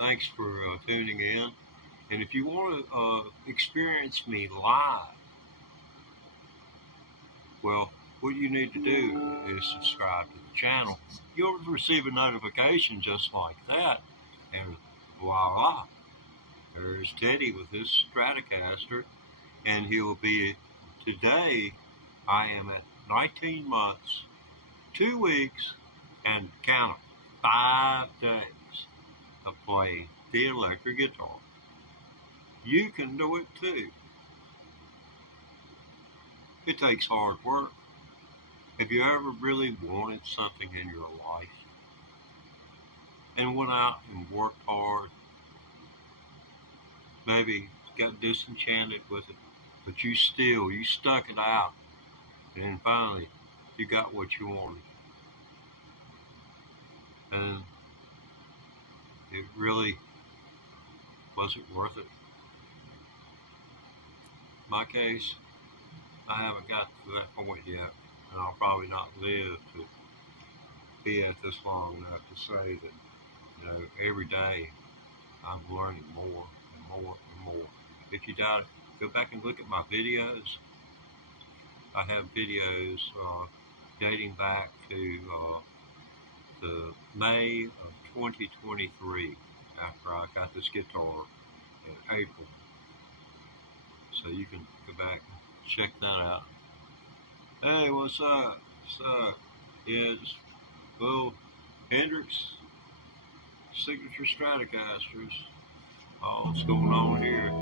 Thanks for tuning in. And if you want to experience me live, well, what you need to do is subscribe to the channel. You'll receive a notification just like that, and voila, there's Teddy with his Stratocaster, and he'll be today. I am at 19 months, 2 weeks, and count 5 days of playing the electric guitar. You can do it too. It takes hard work. Have you ever really wanted something in your life and went out and worked hard? Maybe got disenchanted with it, but you stuck it out, and then finally you got what you wanted. And it really wasn't worth it. In my case, I haven't got to that point yet, and I'll probably not live to be at this long enough to say that, every day I'm learning more and more and more. If you doubt it, go back and look at my videos. I have videos dating back to May of 2023 after I got this guitar in April. So you can go back and check that out. Hey, what's up? Yeah, just little Hendrix Signature Stratocasters. Oh, what's going on here?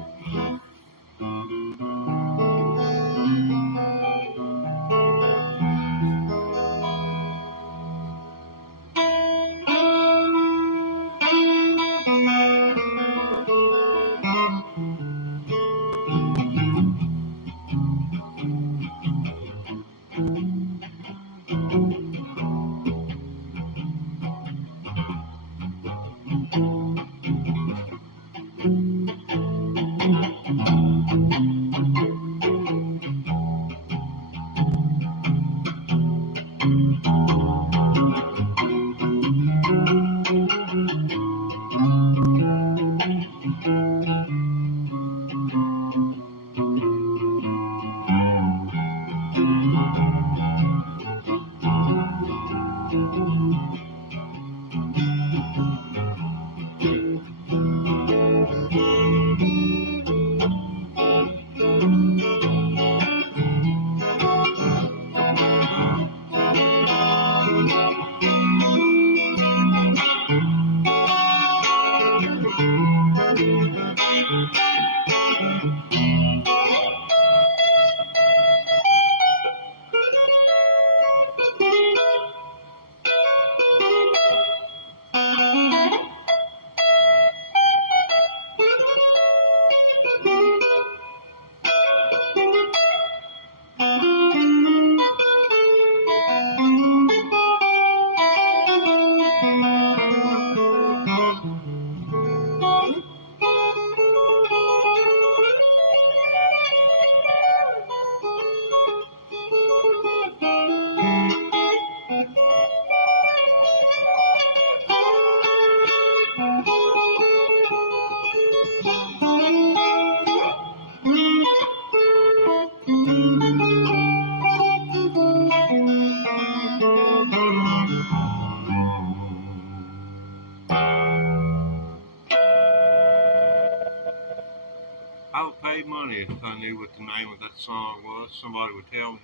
I would pay money if I knew what the name of that song was. Somebody would tell me.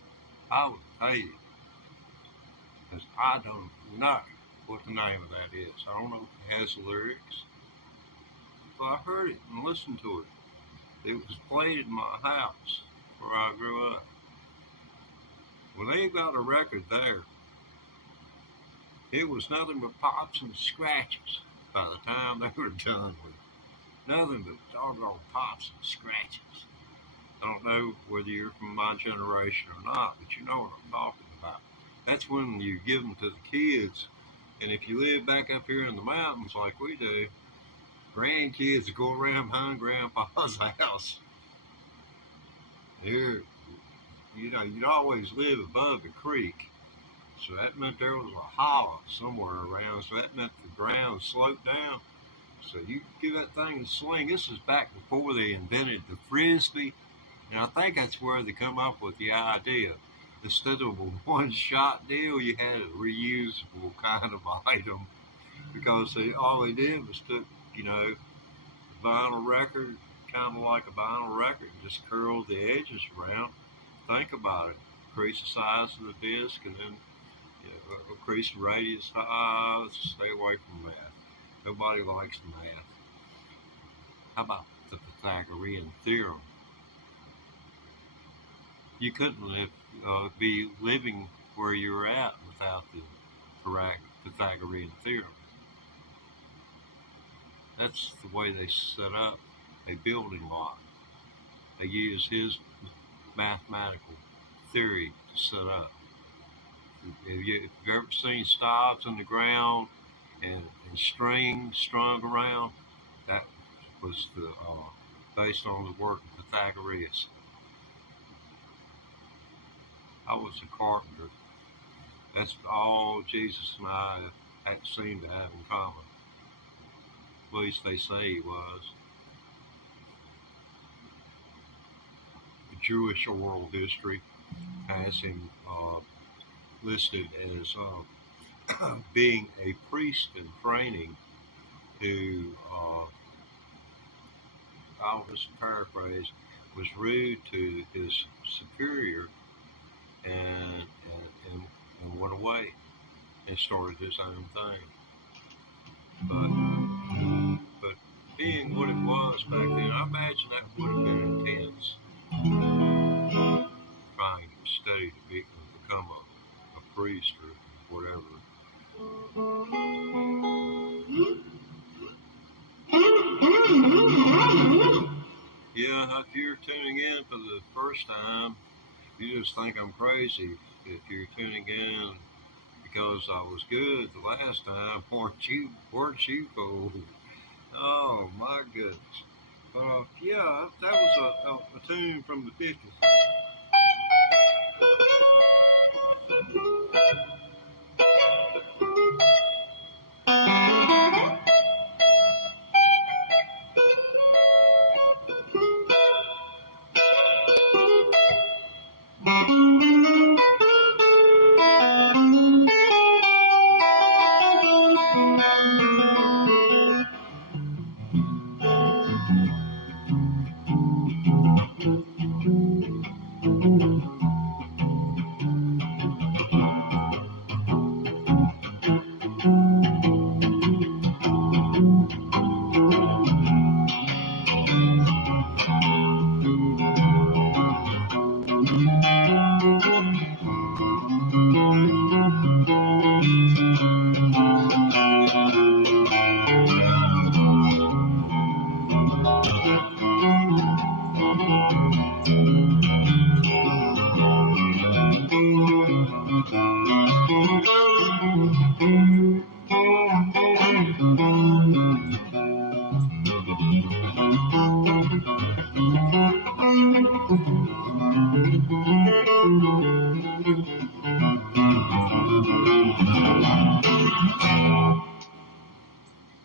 I would pay you. Because I don't know what the name of that is. I don't know if it has lyrics. But I heard it and listened to it. It was played in my house where I grew up. When they got a record there, it was nothing but pops and scratches by the time they were done with it. Nothing but doggone pops and scratches. I don't know whether you're from my generation or not, but you know what I'm talking about. That's when you give them to the kids, and if you live back up here in the mountains like we do, grandkids go around behind Grandpa's house. Here, you'd always live above the creek, so that meant there was a hollow somewhere around, so that meant the ground sloped down. So you give that thing a swing. This is back before they invented the frisbee, and I think that's where they come up with the idea. Instead of a one-shot deal, you had a reusable kind of item because all they did was took, vinyl record, kind of like a vinyl record, and just curled the edges around. Think about it. Increase the size of the disc, and then increase the radius. Stay away from math. Nobody likes math. How about the Pythagorean theorem? You couldn't be living where you're at without the correct Pythagorean theorem. That's the way they set up a building block. They use his mathematical theory to set up. If you've ever seen staves in the ground and strings strung around, that was based on the work of Pythagoras. I was a carpenter. That's all Jesus and I seem to have in common. At least they say he was. The Jewish oral history has him listed as being a priest in training who, I'll just paraphrase, was rude to his superior and went away and started his own thing. But being what it was back then, I imagine that would have been intense. Trying to study to become a priest or whatever. Yeah, if you're tuning in for the first time, you just think I'm crazy. If you're tuning in because I was good the last time, weren't you cool? Oh my goodness. Yeah, that was a tune from the 50s.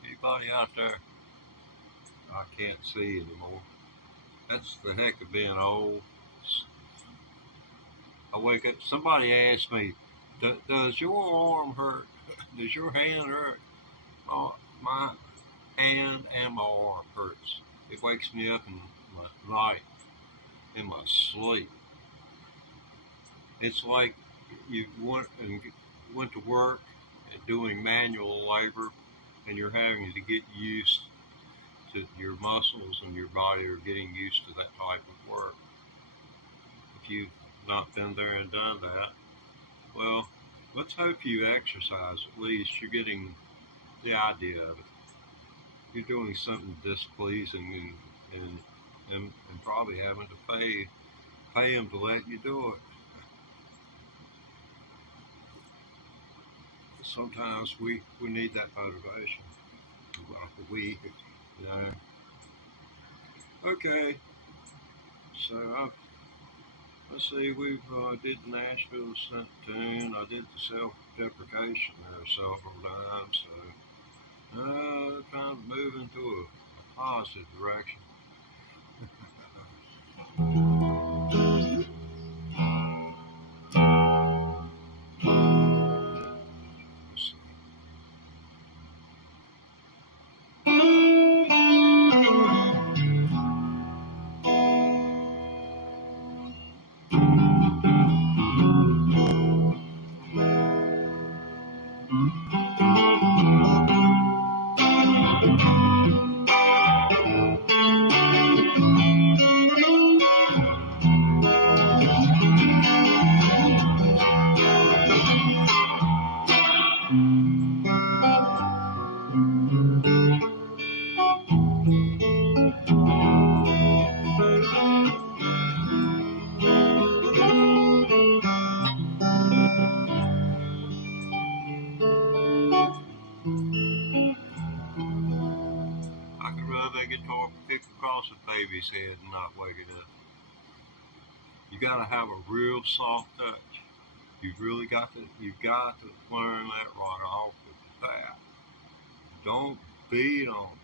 Anybody out there? I can't see anymore. That's the heck of being old. I wake up. Somebody asked me, "Does your arm hurt? Does your hand hurt?" Oh, my hand and my arm hurts. It wakes me up in my night, in my sleep. It's like you went to work and doing manual labor, and you're having to get used to your muscles and your body are getting used to that type of work. If you've not been there and done that, well, let's hope you exercise at least. You're getting the idea of it. You're doing something displeasing and probably having to pay them to let you do it. Sometimes we need that motivation. Okay. So let's see. We've did Nashville Sent Tune. I did the self-deprecation there several times. So Trying to move into a positive direction. Let's see. I could rub that guitar pick across a baby's head and not wake it up. You gotta have a real soft touch. You've got to learn that right off with that. Don't beat on it.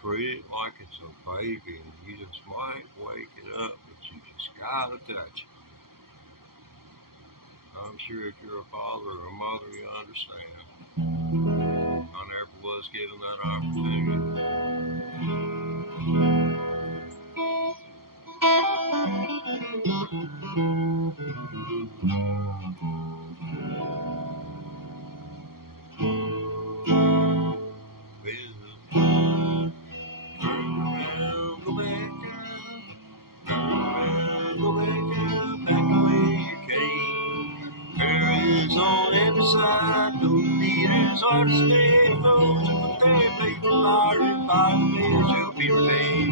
Treat it like it's a baby and you just might wake it up, but you just gotta touch it. I'm sure if you're a father or a mother, you understand. I never was given that opportunity. Well, turn around, go back down. Turn around, go back down, back the way you came. Curves on every side, those leaders are to stay. Those who put their faith in fire and by the way shall be repaid.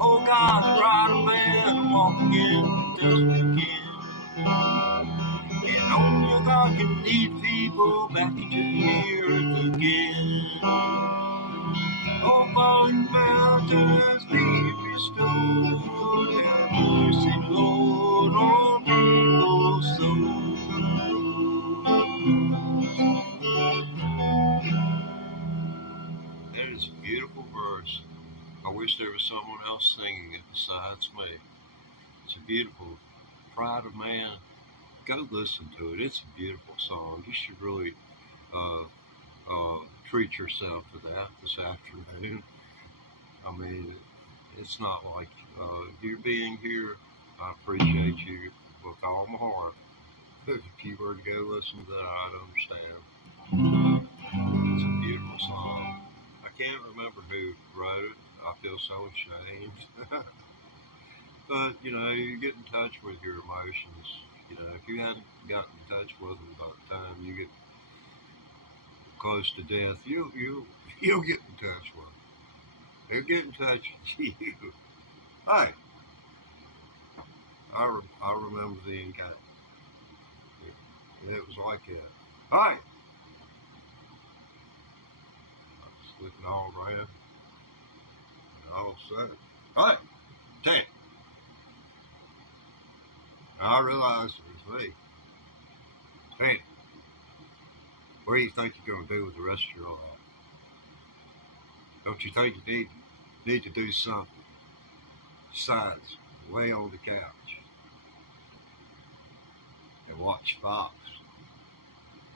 Oh God, the pride of man, walking in the dust again. And only a God can lead people back into the earth again. Oh, falling mountains be restored. Have mercy, Lord, on people's souls. That is a beautiful verse. I wish there was someone else singing it besides me. It's a beautiful Pride of Man. Go listen to it. It's a beautiful song. You should really uh, treat yourself to that this afternoon. I mean, it's not like you being here. I appreciate you with all my heart. If you were to go listen to that, I'd understand. It's a beautiful song. I can't remember who wrote it. I feel so ashamed. But you get in touch with your emotions. If you hadn't gotten in touch with them by the time you get close to death, you'll get in touch with them. They'll get in touch with you. Hey, I remember the encounter. It was like that. Hi. I was looking all around, and all of a sudden, hi, Ted. I realized it was me. Ted, what do you think you're going to do with the rest of your life? Don't you think you need to do something besides lay on the couch and watch Fox,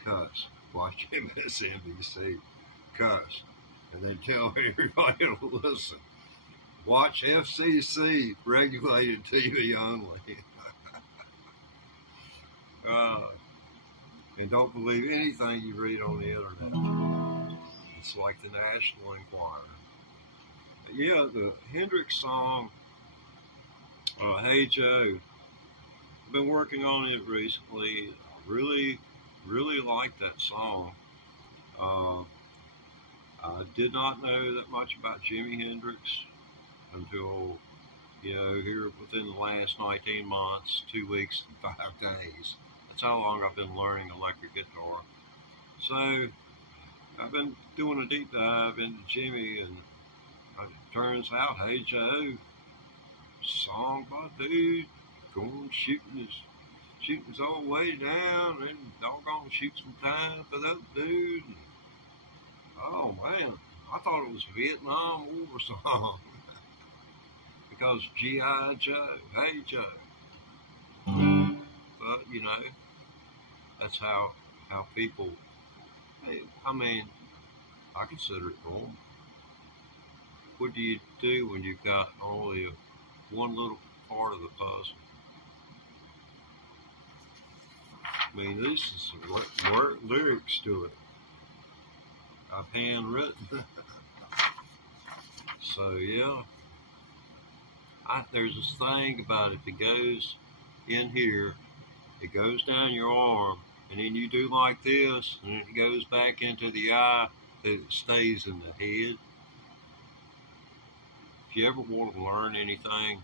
cuss, watch MSNBC, cuss, and then tell everybody to listen. Watch FCC, regulated TV only. And don't believe anything you read on the internet. It's like the National Enquirer. But yeah, the Hendrix song, Hey Joe, I've been working on it recently. I really like that song. Uh, I did not know that much about Jimi Hendrix until, here within the last 19 months, 2 weeks, and 5 days. That's how long I've been learning electric guitar. So I've been doing a deep dive into Jimmy, and it turns out, Hey Joe, song by dude, going shooting his old way down, and doggone shoot some time for that dude. And Oh man, I thought it was a Vietnam War song because G.I. Joe, hey Joe. But you know, that's how people. Hey, I mean, I consider it normal. What do you do when you've got only one little part of the puzzle? I mean, this is some lyrics to it. I've handwritten. So yeah, there's this thing about if it goes in here, it goes down your arm, and then you do like this, and it goes back into the eye. It stays in the head. If you ever want to learn anything,